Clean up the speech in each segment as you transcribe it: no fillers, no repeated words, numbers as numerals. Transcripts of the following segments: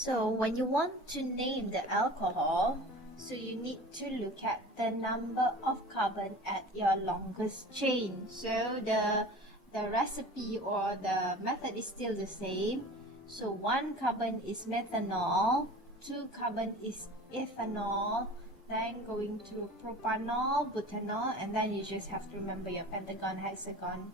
So when you want to name the alcohol, so you need to look at the number of carbon at your longest chain. So the recipe or the method is still the same. So 1 carbon is methanol, 2 carbon is ethanol, then going to propanol, butanol, and then you just have to remember your pentagon, hexagon,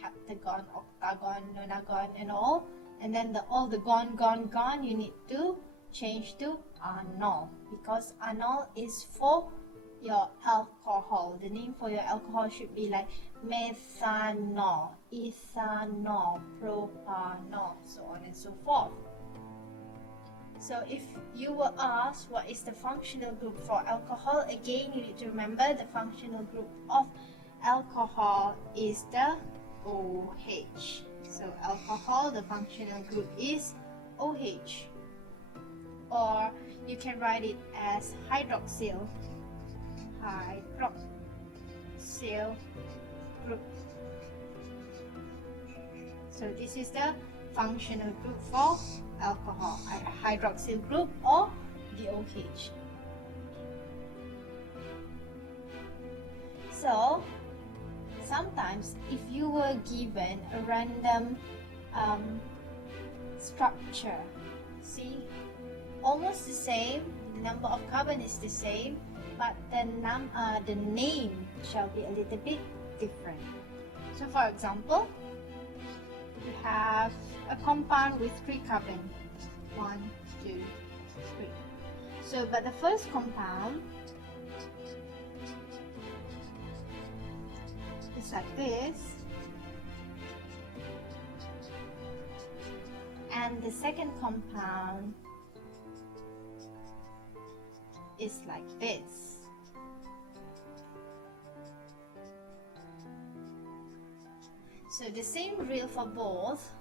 heptagon, octagon, nonagon, and all. And then all the gone, you need to change to anol, because anol is for your alcohol. The name for your alcohol should be like methanol, ethanol, propanol, so on and so forth. So if you were asked what is the functional group for alcohol, again you need to remember the functional group of alcohol is the OH. So alcohol, the functional group is OH. Or you can write it as hydroxyl group. So this is the functional group for alcohol, either hydroxyl group or the OH. So sometimes if you were given a random structure, see, almost the same, the number of carbon is the same, but the name shall be a little bit different. So for example, you have a compound with 3 carbon, 1, 2, 3. So but the first compound is like this, and the second compound is like this. So the same rule for both.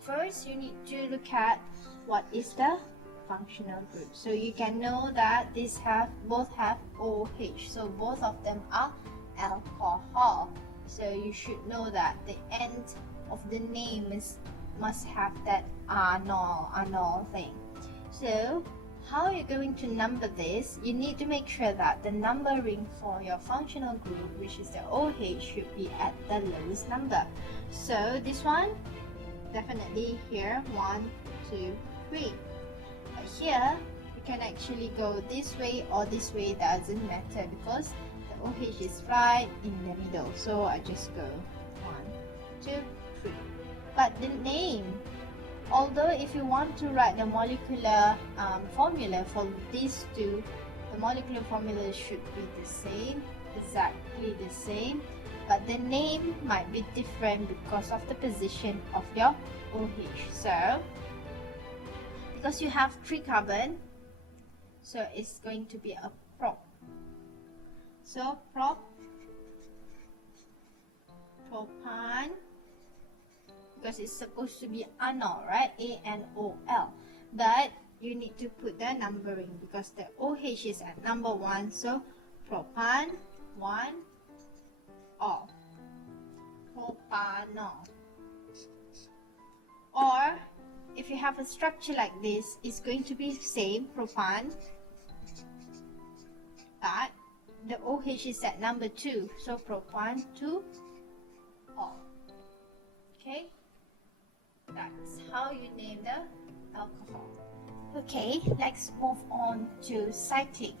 First, you need to look at what is the functional group. So you can know that both have OH. So both of them are alcohol. So you should know that the end of the name must have that anol thing. So how you're going to number this, you need to make sure that the numbering for your functional group, which is the OH, should be at the lowest number. So this one, definitely here, 1, 2, 3. But here, you can actually go this way or this way, doesn't matter, because the OH is right in the middle. So I just go 1, 2, 3. But the name, although if you want to write the molecular formula for these two, the molecular formula should be the same, exactly the same, but the name might be different because of the position of your OH. So, because you have 3 carbon, so it's going to be a prop. So prop, propan, because it's supposed to be anol, right? A-N-O-L. But you need to put the numbering because the OH is at number 1. So propan 1 ol. Propanol. Or if you have a structure like this, it's going to be the same, propan, but the OH is at number 2. So propan 2 ol. Okay? That's how you name the alcohol. Okay, let's move on to cyclic.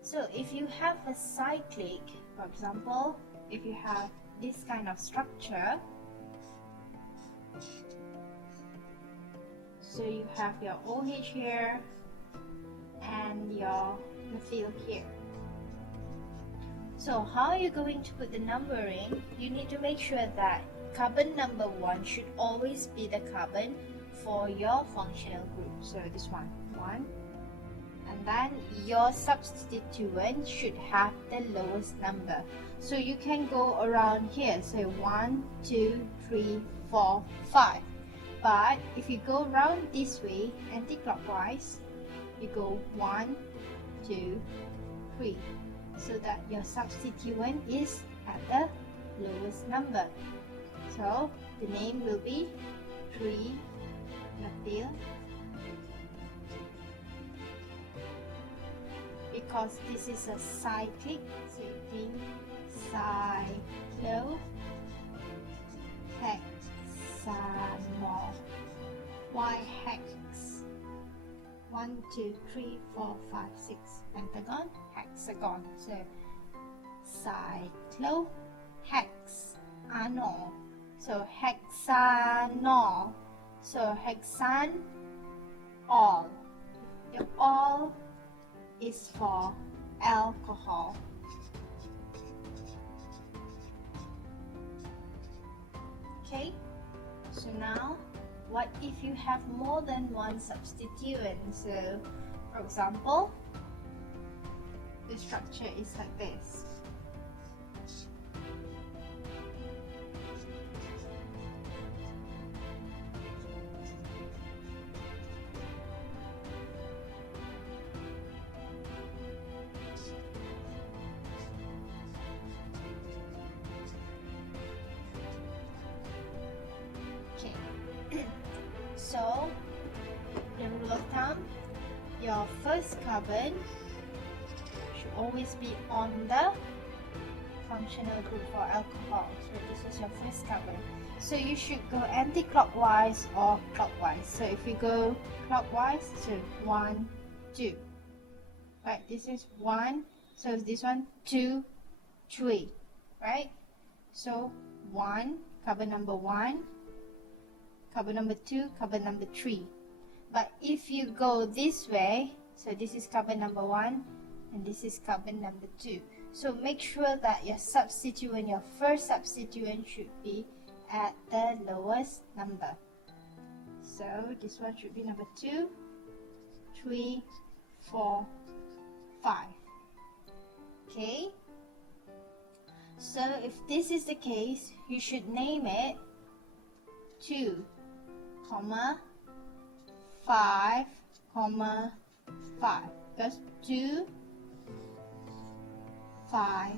So if you have a cyclic, for example, if you have this kind of structure, so you have your OH here and your methyl here. So how are you going to put the numbering? You need to make sure that carbon number 1 should always be the carbon for your functional group. So this one, 1. And then your substituent should have the lowest number. So you can go around here, so 1, 2, 3, 4, 5. But if you go around this way, anti-clockwise, you go 1, 2, 3. So that your substituent is at the lowest number. So the name will be 3-methyl because this is a cyclic, so you think cyclohexanol. Why hex? 1, 2, 3, 4, 5, 6. Pentagon, hexagon. So cyclohexanol. So hexanol. So hexan all. The all is for alcohol. Okay, so now what if you have more than one substituent? So for example, the structure is like this. So, the rule of thumb, your first carbon should always be on the functional group for alcohol. So this is your first carbon. So you should go anti-clockwise or clockwise. So if you go clockwise, so 1, 2. Right, this is 1. So this one, 2, 3. Right? So 1, carbon number 1. Carbon number 2, carbon number 3. But if you go this way, so this is carbon number 1 and this is carbon number 2. So make sure that your substituent, your first substituent should be at the lowest number. So this one should be number 2, 3, 4, 5. Okay? So if this is the case, you should name it 2, 5, 5, because 2, 5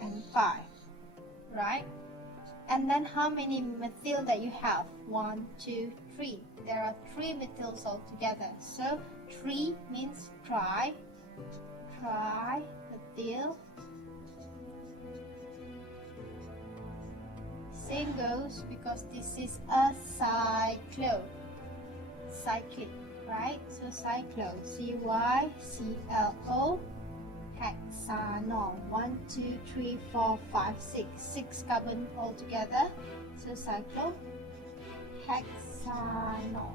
and 5, right? And then how many methyl that you have? 1, 2, 3. There are 3 methyls altogether. So 3 means methyl. Same goes because this is a cyclic, right? So cyclo, CYCLO, hexanol. 1, 2, 3, 4, 5, 6. 6 carbon altogether. So cyclohexanol.